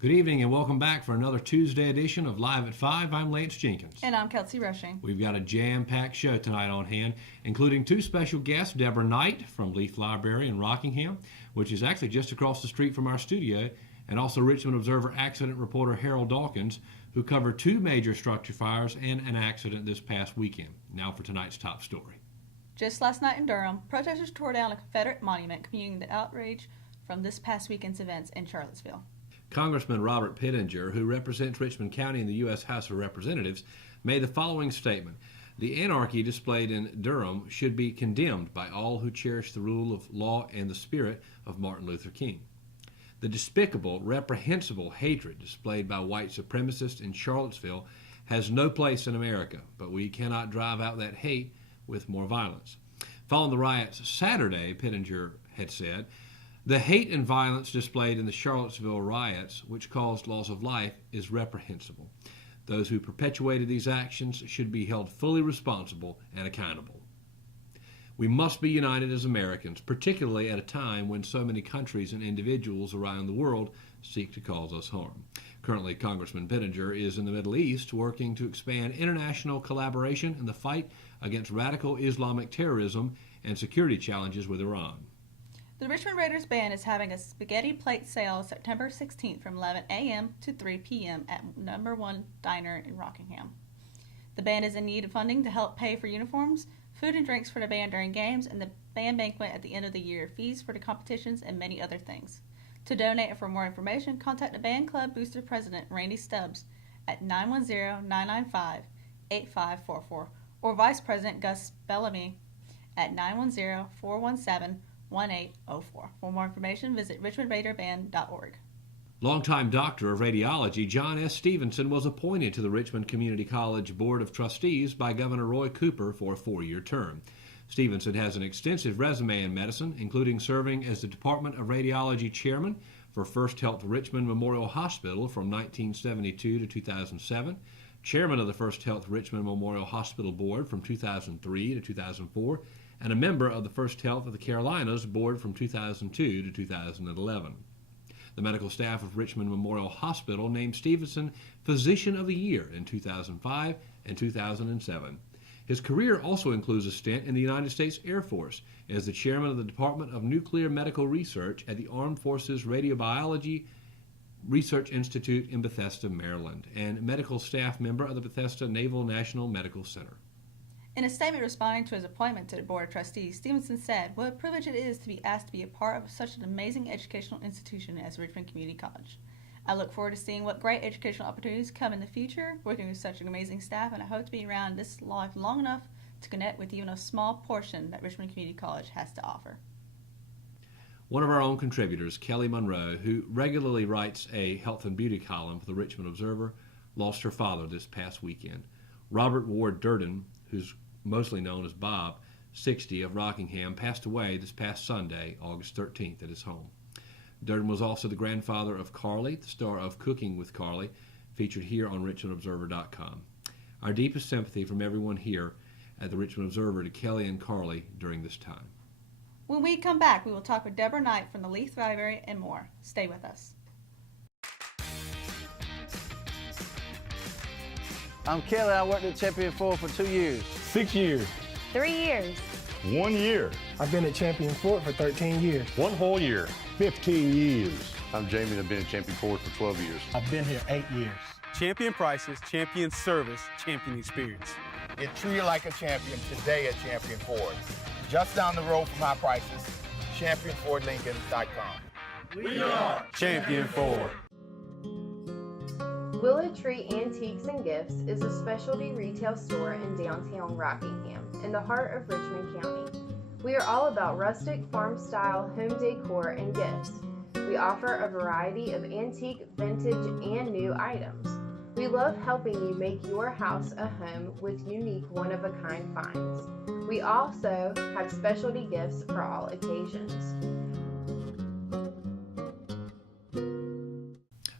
Good evening and welcome back for another Tuesday edition of Live at 5. I'm Lance Jenkins. And I'm Kelsey Rushing. We've got a jam-packed show tonight on hand, including two special guests, Deborah Knight from Leath Library in Rockingham, which is actually just across the street from our studio, and also Richmond Observer accident reporter Harold Dawkins, who covered two major structure fires and an accident this past weekend. Now for tonight's top story. Just last night in Durham, protesters tore down a Confederate monument, communing the outrage from this past weekend's events in Charlottesville. Congressman Robert Pittenger, who represents Richmond County in the U.S. House of Representatives, made the following statement. The anarchy displayed in Durham should be condemned by all who cherish the rule of law and the spirit of Martin Luther King. The despicable, reprehensible hatred displayed by white supremacists in Charlottesville has no place in America, but we cannot drive out that hate with more violence. Following the riots Saturday, Pittenger had said, the hate and violence displayed in the Charlottesville riots, which caused loss of life, is reprehensible. Those who perpetuated these actions should be held fully responsible and accountable. We must be united as Americans, particularly at a time when so many countries and individuals around the world seek to cause us harm. Currently, Congressman Pittenger is in the Middle East working to expand international collaboration in the fight against radical Islamic terrorism and security challenges with Iran. The Richmond Raiders Band is having a spaghetti plate sale September 16th from 11 a.m. to 3 p.m. at Number 1 Diner in Rockingham. The band is in need of funding to help pay for uniforms, food and drinks for the band during games, and the band banquet at the end of the year, fees for the competitions, and many other things. To donate and for more information, contact the Band Club Booster President, Randy Stubbs, at 910-995-8544, or Vice President Gus Bellamy at 910-417-1804. For more information, visit richmondraiderband.org. Longtime doctor of radiology John S. Stevenson was appointed to the Richmond Community College Board of Trustees by Governor Roy Cooper for a 4-year term. Stevenson has an extensive resume in medicine, including serving as the Department of Radiology Chairman for First Health Richmond Memorial Hospital from 1972 to 2007, Chairman of the First Health Richmond Memorial Hospital Board from 2003 to 2004, and a member of the First Health of the Carolinas Board from 2002 to 2011. The medical staff of Richmond Memorial Hospital named Stevenson Physician of the Year in 2005 and 2007. His career also includes a stint in the United States Air Force as the chairman of the Department of Nuclear Medical Research at the Armed Forces Radiobiology Research Institute in Bethesda, Maryland, and medical staff member of the Bethesda Naval National Medical Center. In a statement responding to his appointment to the Board of Trustees, Stevenson said, "What a privilege it is to be asked to be a part of such an amazing educational institution as Richmond Community College. I look forward to seeing what great educational opportunities come in the future, working with such an amazing staff, and I hope to be around this life long enough to connect with even a small portion that Richmond Community College has to offer." One of our own contributors, Kelly Monroe, who regularly writes a health and beauty column for the Richmond Observer, lost her father this past weekend. Robert Ward Durden, who's mostly known as Bob, 60, of Rockingham, passed away this past Sunday, August 13th, at his home. Durden was also the grandfather of Carly, the star of Cooking with Carly, featured here on richmondobserver.com. Our deepest sympathy from everyone here at the Richmond Observer to Kelly and Carly during this time. When we come back, we will talk with Deborah Knight from the Leath Library and more. Stay with us. I'm Kelly. I worked at Champion 4 for 2 years. 6 years. 3 years. 1 year. I've been at Champion Fort for 13 years. 1 whole year. 15 years. I'm Jamie and I've been at Champion Ford for 12 years. I've been here 8 years. Champion prices, champion service, champion experience. Get treated like a champion today at Champion Ford. Just down the road from our prices, championfordlincoln.com. We are Champion Ford. Willow Tree Antiques and Gifts is a specialty retail store in downtown Rockingham, in the heart of Richmond County. We are all about rustic, farm-style home decor and gifts. We offer a variety of antique, vintage, and new items. We love helping you make your house a home with unique, one-of-a-kind finds. We also have specialty gifts for all occasions.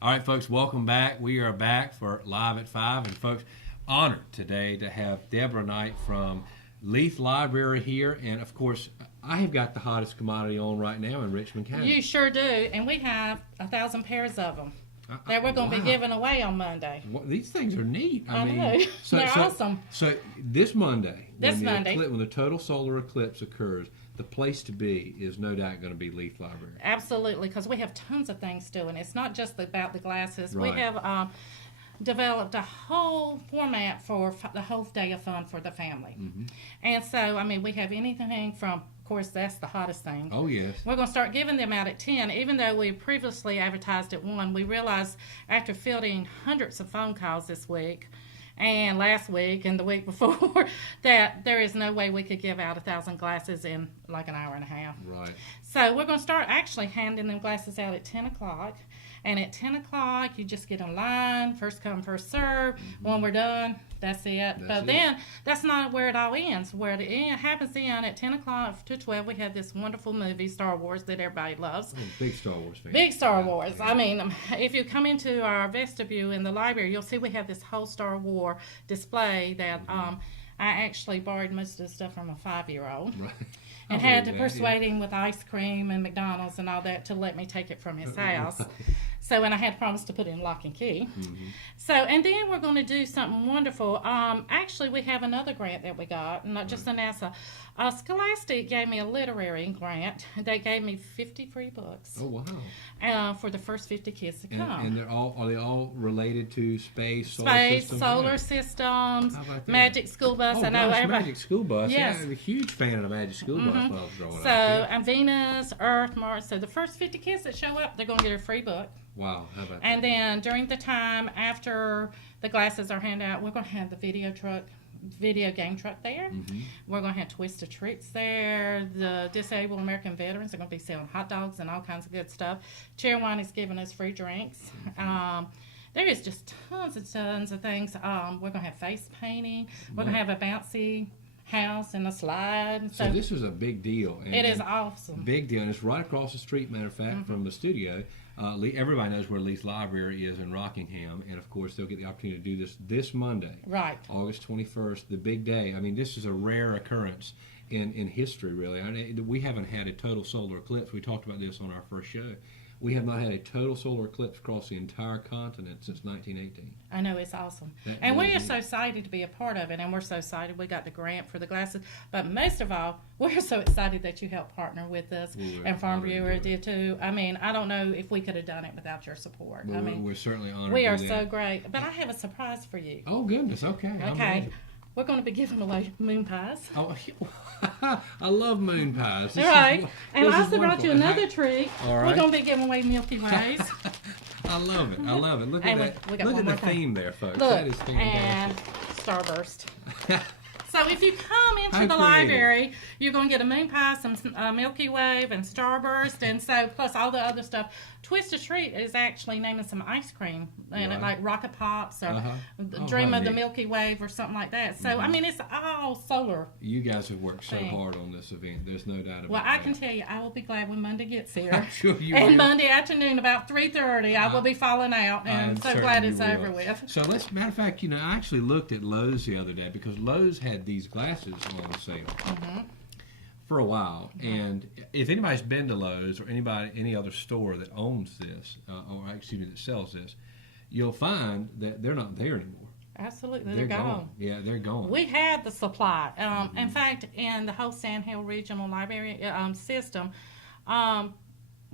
All right, folks, welcome back. We are back for Live at 5. And, folks, honored today to have Deborah Knight from Leath Library here. And, of course, I have got the hottest commodity on right now in Richmond County. You sure do, and we have 1,000 pairs of them. that we're going to wow. be giving away on Monday. Well, these things are neat. I mean, know. They're awesome. So this Monday, when the total solar eclipse occurs, the place to be is no doubt going to be Leath Library. Absolutely, because we have tons of things doing. It's not just about the glasses. Right. We have developed a whole format for the whole day of fun for the family. Mm-hmm. And so, I mean, we have anything from, of course, that's the hottest thing. Oh, yes. We're going to start giving them out at 10. Even though we previously advertised at 1, we realized after fielding hundreds of phone calls this week and last week and the week before that there is no way we could give out 1,000 glasses in like an hour and a half. Right. So we're going to start actually handing them glasses out at 10 o'clock. And at 10 o'clock, you just get in line, first come, first serve. Mm-hmm. When we're done, that's it. Then, that's not where it all ends. Where it happens at 10 o'clock to 12, we have this wonderful movie, Star Wars, that everybody loves. Oh, big Star Wars fan. Big Star Wars. Yeah. I mean, if you come into our vestibule in the library, you'll see we have this whole Star Wars display that I actually borrowed most of the stuff from a 5-year-old. Right. And had to persuade him with ice cream and McDonald's and all that to let me take it from his house. So, and I had promised to put in lock and key. Mm-hmm. So, and then we're going to do something wonderful. Actually, we have another grant that we got, not just the NASA. Scholastic gave me a literary grant. They gave me 50 free books. Oh, wow. For the first 50 kids to come. And are they all related to space, solar systems, Magic School Bus. Oh, I know everybody. Magic School Bus. Yes. Yeah, I'm a huge fan of the Magic School Bus when I was growing up. So, and Venus, Earth, Mars. So the first 50 kids that show up, they're going to get a free book. Wow, how about that? And then during the time after the glasses are handed out, we're going to have the video game truck there. Mm-hmm. We're going to have Twist of Treats there. The disabled American veterans are going to be selling hot dogs and all kinds of good stuff. Cheerwine is giving us free drinks. Mm-hmm. There is just tons and tons of things. We're going to have face painting. We're going to have a bouncy house and a slide. So this is a big deal. It is awesome. Big deal. And it's right across the street, matter of fact, from the studio. Everybody knows where Leath Library is in Rockingham, and of course they'll get the opportunity to do this Monday, right? August 21st, the big day. I mean, this is a rare occurrence in history, really. I mean, we haven't had a total solar eclipse. We talked about this on our first show. We have not had a total solar eclipse across the entire continent since 1918. I know, it's awesome. And we are so excited to be a part of it, and we're so excited we got the grant for the glasses. But most of all, we're so excited that you helped partner with us, and Farm Viewer did too. I mean, I don't know if we could have done it without your support. Well, I mean, we're certainly honored. We are so great. But I have a surprise for you. Oh, goodness. Okay. Okay. We're going to be giving away moon pies. Oh, I love moon pies. All right. And I also brought you another treat. All right. We're going to be giving away Milky Ways. I love it. I love it. Look at that. Look at the theme there, folks. Look, that is fantastic. And Starburst. So if you come into the library, you're going to get a moon pie, some Milky Way, and Starburst, and so plus all the other stuff. Twist of Treat is actually naming some ice cream, and like Rocket Pops or Dream of the Milky Way or something like that. So I mean, it's all solar. You guys have worked so hard on this event. There's no doubt about it. Well, I can tell you, I will be glad when Monday gets here. I'm sure you will. And Monday afternoon about 3:30, I will be falling out, and I'm so glad it's over with. So matter of fact, I actually looked at Lowe's the other day because Lowe's had these glasses on sale for a while. And if anybody's been to Lowe's or any other store that owns this, that sells this, you'll find that they're not there anymore. Absolutely, they're gone. Yeah, they're gone. We had the supply. In fact, in the whole Sand Hill Regional Library system,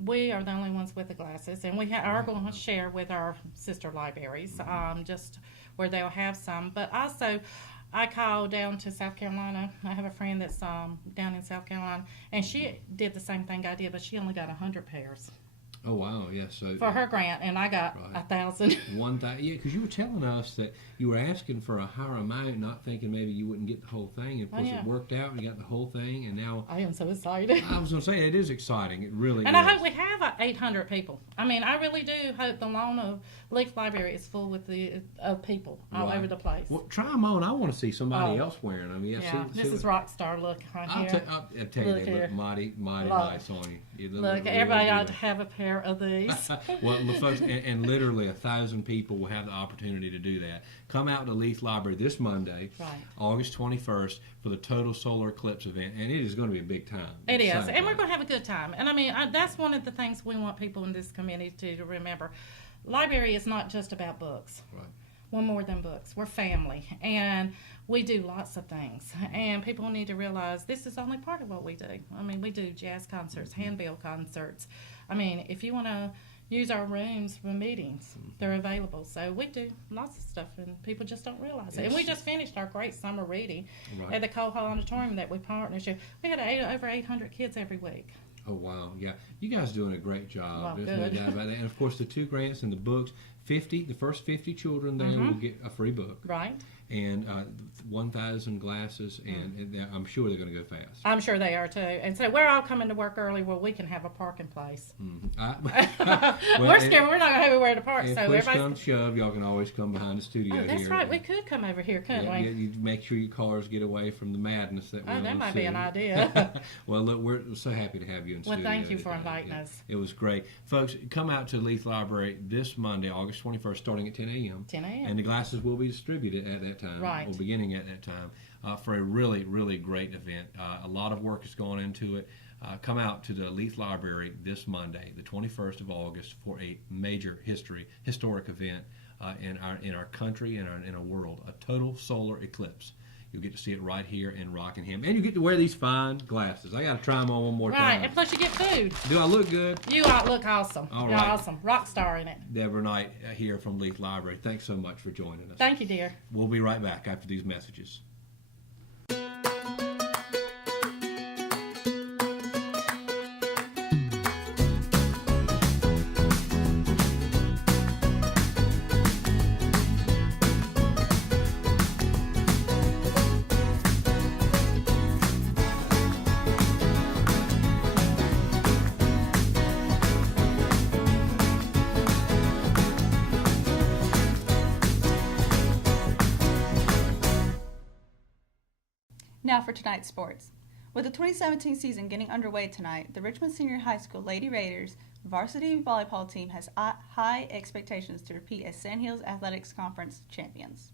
we are the only ones with the glasses, and we are going to share with our sister libraries, just where they'll have some. But also, I called down to South Carolina. I have a friend that's down in South Carolina, and she did the same thing I did, but she only got 100 pairs. Oh, wow, yeah. So for her grant, and I got 1,000. 1,000, yeah, because you were telling us that you were asking for a higher amount, not thinking maybe you wouldn't get the whole thing. And of course, it worked out, and you got the whole thing, and now... I am so excited. I was going to say, it is exciting. It really is. And I hope we have 800 people. I mean, I really do hope the lawn of Leath Library is full with people all over the place. Well, try them on. I want to see somebody else wearing them. Yeah, this is rock star look right here. I'll tell you, they look mighty nice on you. Look, everybody ought to have a pair of these. Well, folks, and literally 1,000 people will have the opportunity to do that. Come out to Leath Library this Monday, August 21st, for the total solar eclipse event, and it is going to be a big time. It is, and we're going to have a good time. And I mean, that's one of the things things we want people in this community to remember. Library is not just about books. Right. We're more than books. We're family, and we do lots of things. And people need to realize this is only part of what we do. I mean, we do jazz concerts, handbell concerts. I mean, if you want to use our rooms for meetings, they're available. So we do lots of stuff, and people just don't realize it. And we just finished our great summer reading at the Cole Hall Auditorium that we partnership. We had over 800 kids every week. Oh, wow. Yeah. You guys are doing a great job. Well, There's no doubt about that. And, of course, the 2 grants and the books, the first 50 children there will get a free book. Right. And 1,000 glasses, and I'm sure they're going to go fast. I'm sure they are, too. And so we're all coming to work early where we can have a parking place. We're scared. We're not going to have anywhere to park. If so push comes shove, y'all can always come behind the studio here. That's right. We could come over here, couldn't we? Yeah, you make sure your cars get away from the madness that we're that might see. be an idea. Well, look, we're so happy to have you in studio. Well, thank you for today. inviting us. It was great. Folks, come out to Leath Library this Monday, August 21st, starting at 10 a.m. 10 a.m. And the glasses will be distributed at that time. Right. Or beginning at that time for a really, really great event. A lot of work has gone into it. Come out to the Leath Library this Monday, the 21st of August, for a major historic event in our country and in our world, a total solar eclipse. You'll get to see it right here in Rockingham. And you get to wear these fine glasses. I got to try them on one more time. Right, and plus you get food. Do I look good? You look awesome. All You're right. awesome. Rock star in it. Deborah Knight here from Leath Library. Thanks so much for joining us. Thank you, dear. We'll be right back after these messages. Now for tonight's sports. With the 2017 season getting underway tonight, the Richmond Senior High School Lady Raiders varsity volleyball team has high expectations to repeat as Sand Hills Athletics Conference champions.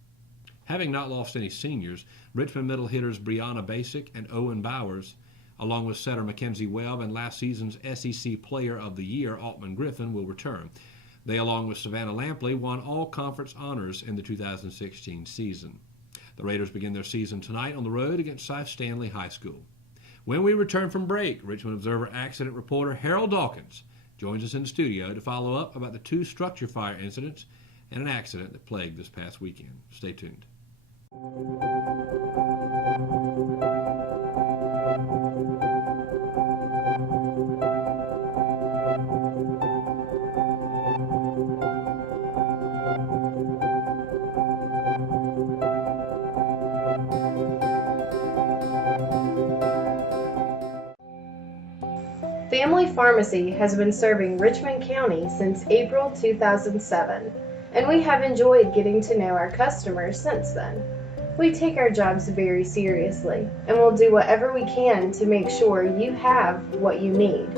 Having not lost any seniors, Richmond middle hitters Brianna Basic and Owen Bowers, along with setter Mackenzie Webb and last season's SEC Player of the Year Altman Griffin, will return. They, along with Savannah Lampley, won all conference honors in the 2016 season. The Raiders begin their season tonight on the road against South Stanley High School. When we return from break, Richmond Observer accident reporter Harold Dawkins joins us in the studio to follow up about the 2 structure fire incidents and an accident that plagued this past weekend. Stay tuned. Family Pharmacy has been serving Richmond County since April 2007, and we have enjoyed getting to know our customers since then. We take our jobs very seriously, and will do whatever we can to make sure you have what you need.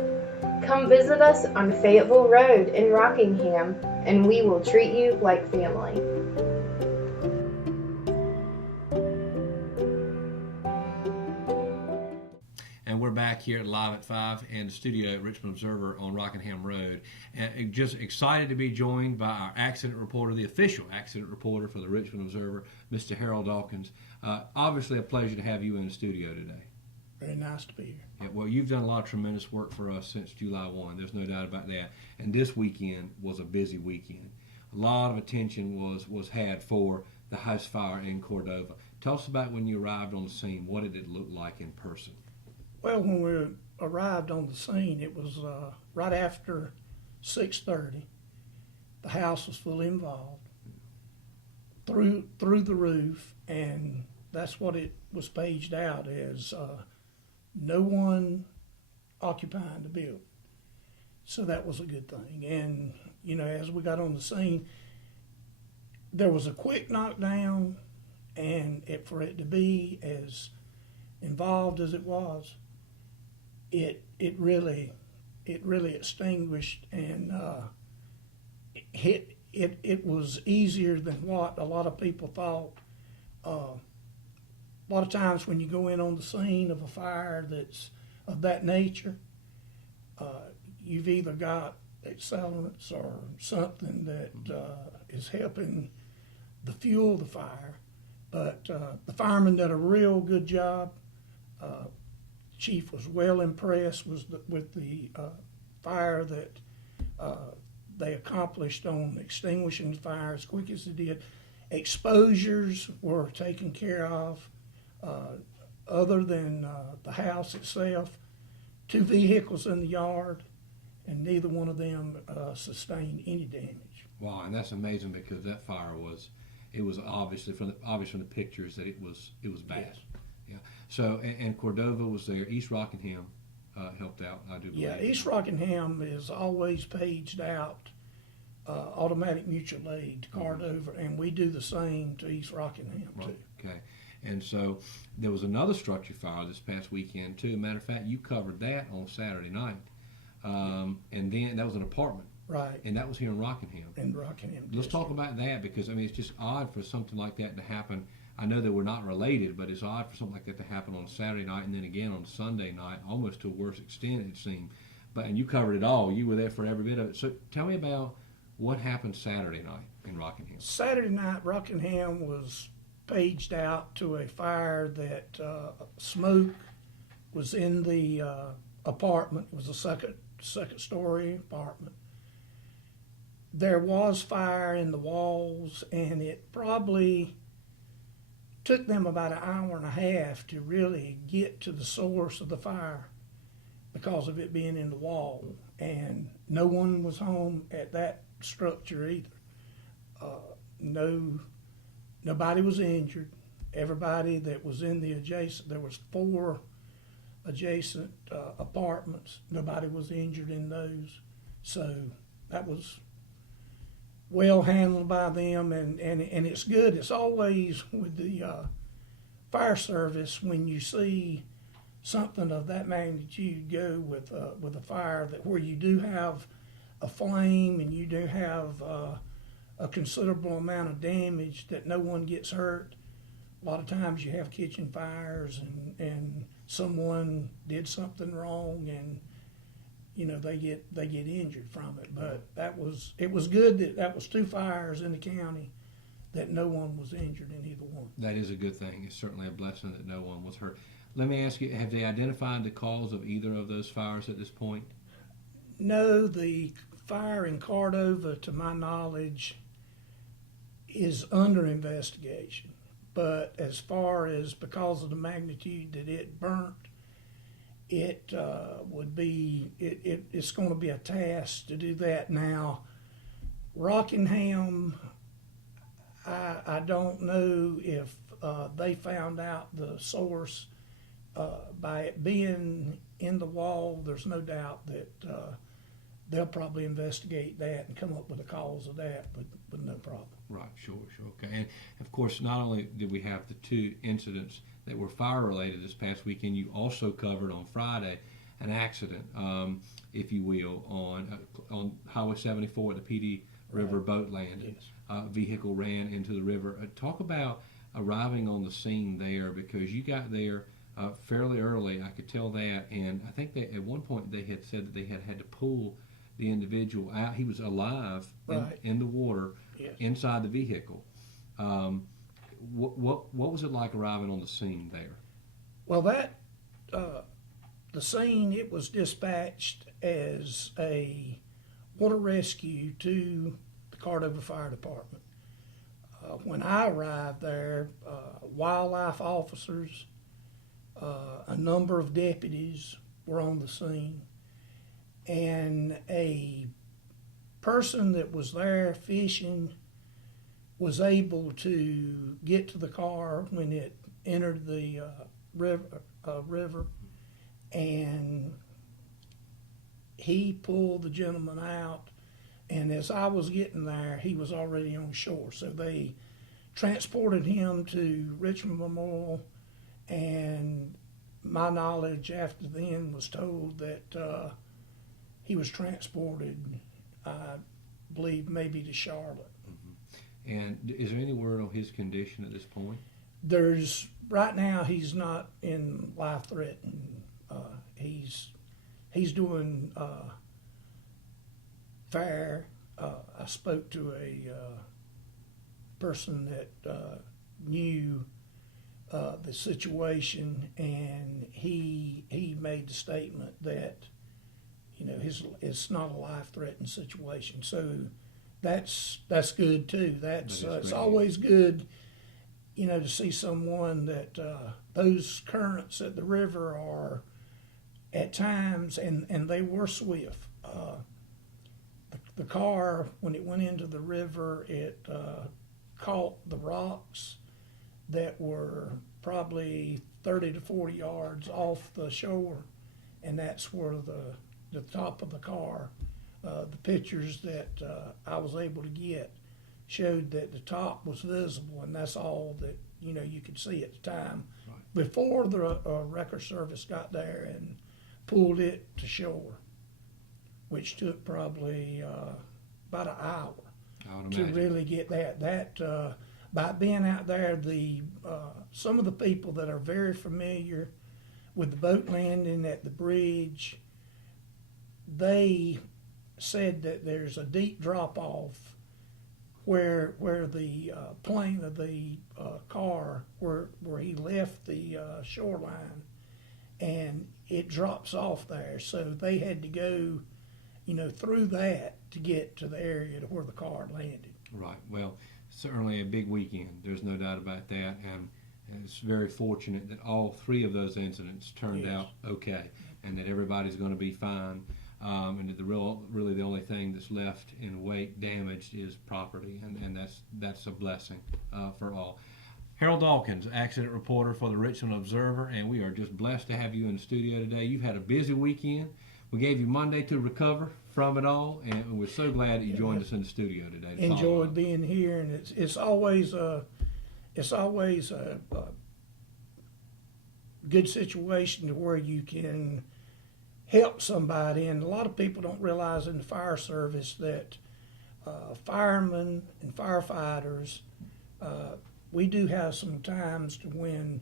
Come visit us on Fayetteville Road in Rockingham, and we will treat you like family. And we're back here at Live at 5 and the studio at Richmond Observer on Rockingham Road. And just excited to be joined by our accident reporter, the official accident reporter for the Richmond Observer, Mr. Harold Dawkins. Obviously a pleasure to have you in the studio today. Very nice to be here. Yeah, well, you've done a lot of tremendous work for us since July 1. There's no doubt about that. And this weekend was a busy weekend. A lot of attention was had for the house fire in Cordova. Tell us about when you arrived on the scene. What did it look like in person? Well, when we arrived on the scene, it was right after 6:30. The house was fully involved, through the roof, and that's what it was paged out as. No one occupying the building. So that was a good thing. And, you know, as we got on the scene, there was a quick knockdown, and for it to be as involved as it was, it really extinguished, and it was easier than what a lot of people thought. A lot of times when you go in on the scene of a fire that's of that nature, you've either got accelerants or something that is helping the fuel the fire. But the firemen did a real good job. Chief was well impressed with the fire that they accomplished on extinguishing the fire as quick as they did. Exposures were taken care of. Other than the house itself, 2 vehicles in the yard, and neither one of them sustained any damage. Wow, and that's amazing because that fire was obviously from the pictures that it was bad. Yes. Yeah. So and Cordova was there. East Rockingham helped out, I do believe. Yeah, East Rockingham is always paged out automatic mutual aid to Cordova, and we do the same to East Rockingham too. Okay. And so there was another structure fire this past weekend too. Matter of fact, you covered that on Saturday night, and then that was an apartment. Right. And that was here in Rockingham. In Rockingham. Let's talk about that because I mean it's just odd for something like that to happen. I know that we're not related, but it's odd for something like that to happen on Saturday night and then again on Sunday night, almost to a worse extent it seemed. And you covered it all. You were there for every bit of it. So tell me about what happened Saturday night in Rockingham. Saturday night, Rockingham was paged out to a fire that smoke was in the apartment. It was a second story apartment. There was fire in the walls, and it probably took them about an hour and a half to really get to the source of the fire because of it being in the wall. And no one was home at that structure either. Nobody was injured. Everybody that was in the adjacent, there was 4 adjacent apartments. Nobody was injured in those. So that was well handled by them, and it's good. It's always with the fire service when you see something of that magnitude go with a fire that where you do have a flame and you do have a considerable amount of damage that no one gets hurt. A lot of times you have kitchen fires and someone did something wrong and they get injured from it. But it was good that was 2 fires in the county that no one was injured in either one. That is a good thing. It's certainly a blessing that no one was hurt. Let me ask you, have they identified the cause of either of those fires at this point? No, the fire in Cordova, to my knowledge, is under investigation. But as far as because of the magnitude that it burnt, it's going to be a task to do that. Now, Rockingham, I don't know if they found out the source. By it being in the wall, there's no doubt that they'll probably investigate that and come up with the cause of that, but no problem. Right, sure, okay. And of course, not only did we have the 2 incidents that were fire-related this past weekend, you also covered on Friday an accident, if you will, on Highway 74 at the PD River boat landing. Yes. Vehicle ran into the river. Talk about arriving on the scene there because you got there fairly early. I could tell that, and I think that at one point they had said that they had to pull the individual out. He was alive in the water, yes, inside the vehicle. What was it like arriving on the scene there? Well, the scene, it was dispatched as a water rescue to the Cordova Fire Department. When I arrived there, wildlife officers, a number of deputies were on the scene, and a person that was there fishing was able to get to the car when it entered the river, and he pulled the gentleman out, and as I was getting there, he was already on shore. So they transported him to Richmond Memorial, and my knowledge after then was told that he was transported, I believe, maybe to Charlotte. Mm-hmm. And is there any word on his condition at this point? Right now he's not in life-threatening. He's doing fair. I spoke to a person that knew the situation, and he made the statement that, you know, it's not a life-threatening situation. So that's good too. It's always good, you know, to see someone that those currents at the river are at times, and they were swift. The car, when it went into the river, it caught the rocks that were probably 30 to 40 yards off the shore, and that's where the top of the car, the pictures that I was able to get showed that the top was visible, and that's all that, you know, you could see at the time. Right. Before the wrecker service got there and pulled it to shore, which took probably about an hour to really get that. By being out there, some of the people that are very familiar with the boat landing at the bridge, they said that there's a deep drop off where the plane of the car where he left the shoreline, and it drops off there. So they had to go, you know, through that to get to the area to where the car landed. Right. Well, certainly a big weekend. There's no doubt about that, and it's very fortunate that all three of those incidents turned out okay, and that everybody's going to be fine. And that really the only thing that's left in wake damaged is property, and that's a blessing for all. Harold Dawkins, accident reporter for the Richmond Observer, and we are just blessed to have you in the studio today. You've had a busy weekend. We gave you Monday to recover from it all, and we're so glad that you joined us in the studio today. Enjoyed being here, and it's always a good situation to where you can help somebody. And a lot of people don't realize in the fire service that firemen and firefighters, we do have some times to when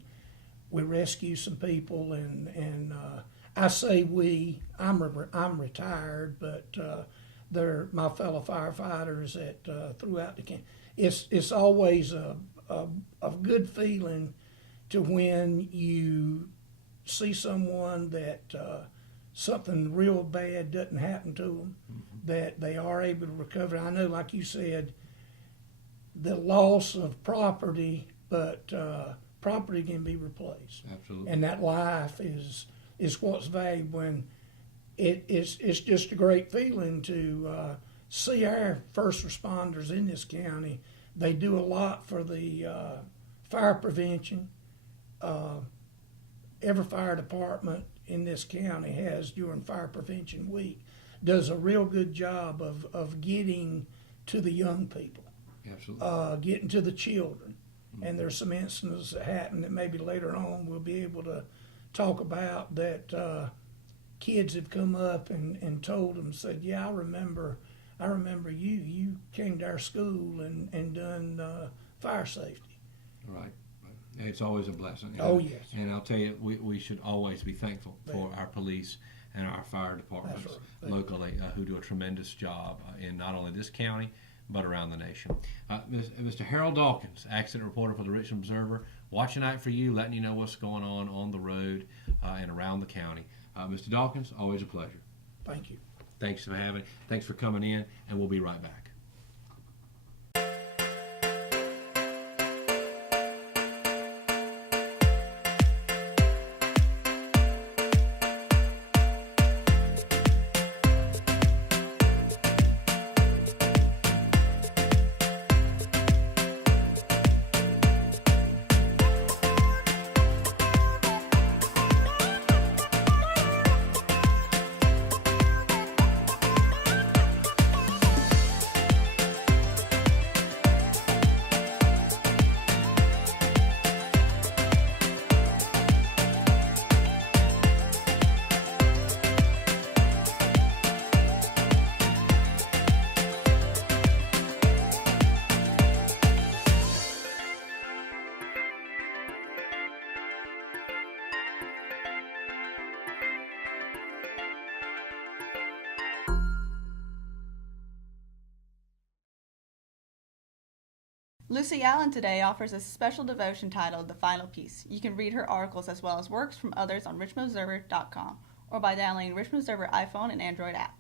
we rescue some people, and I say I'm retired, but they're my fellow firefighters throughout the camp. It's always a good feeling to when you see someone that something real bad doesn't happen to them, that they are able to recover. I know, like you said, the loss of property, but property can be replaced. Absolutely. And that life is what's valuable. And it's just a great feeling to see our first responders in this county. They do a lot for the fire prevention. Every fire department in this county has, during Fire Prevention Week, does a real good job of getting to the young people. Absolutely. Getting to the children. And there's some incidents that happen that maybe later on we'll be able to talk about, that kids have come up and told them, said, yeah, I remember you came to our school and done fire safety. Right. It's always a blessing. Oh, yes. And I'll tell you, we should always be thankful for our police and our fire departments locally, who do a tremendous job in not only this county, but around the nation. Mr. Harold Dawkins, accident reporter for the Richmond Observer, watching out for you, letting you know what's going on the road and around the county. Mr. Dawkins, always a pleasure. Thank you. Thanks for coming in, and we'll be right back. Lucy Allen today offers a special devotion titled The Final Piece. You can read her articles as well as works from others on richmondobserver.com or by downloading Richmond Observer iPhone and Android app.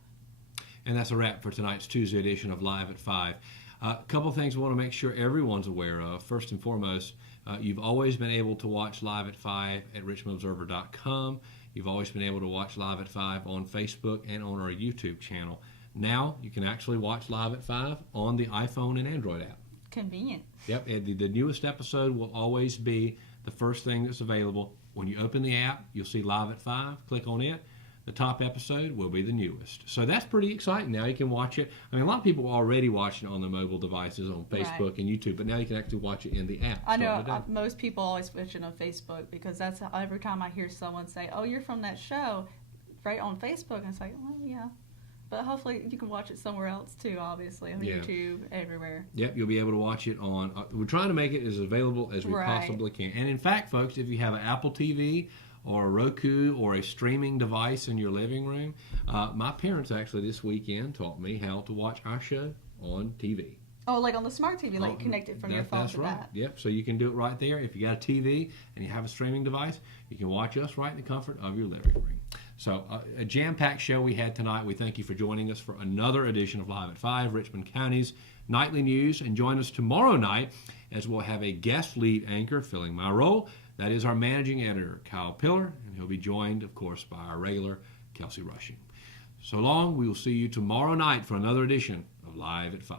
And that's a wrap for tonight's Tuesday edition of Live at 5. A couple things we want to make sure everyone's aware of. First and foremost, you've always been able to watch Live at 5 at richmondobserver.com. You've always been able to watch Live at 5 on Facebook and on our YouTube channel. Now you can actually watch Live at 5 on the iPhone and Android app. Convenient. Yep, and the newest episode will always be the first thing that's available. When you open the app, you'll see Live at 5. Click on it. The top episode will be the newest. So that's pretty exciting. Now you can watch it. I mean, a lot of people are already watching it on their mobile devices on Facebook and YouTube, but now you can actually watch it in the app. I know most people always switch it on Facebook because that's every time I hear someone say, "Oh, you're from that show," right on Facebook, and it's like, "Well, yeah." But hopefully you can watch it somewhere else too, obviously, on YouTube, everywhere. Yep, you'll be able to watch it on... we're trying to make it as available as we possibly can. And in fact, folks, if you have an Apple TV or a Roku or a streaming device in your living room, my parents actually this weekend taught me how to watch our show on TV. Oh, like on the smart TV, like connect it from your phone to that. That's right. Yep, so you can do it right there. If you got a TV and you have a streaming device, you can watch us right in the comfort of your living room. So a jam-packed show we had tonight. We thank you for joining us for another edition of Live at 5, Richmond County's nightly news. And join us tomorrow night as we'll have a guest lead anchor filling my role. That is our managing editor, Kyle Pillar, and he'll be joined, of course, by our regular Kelsey Rushing. So long. We will see you tomorrow night for another edition of Live at 5.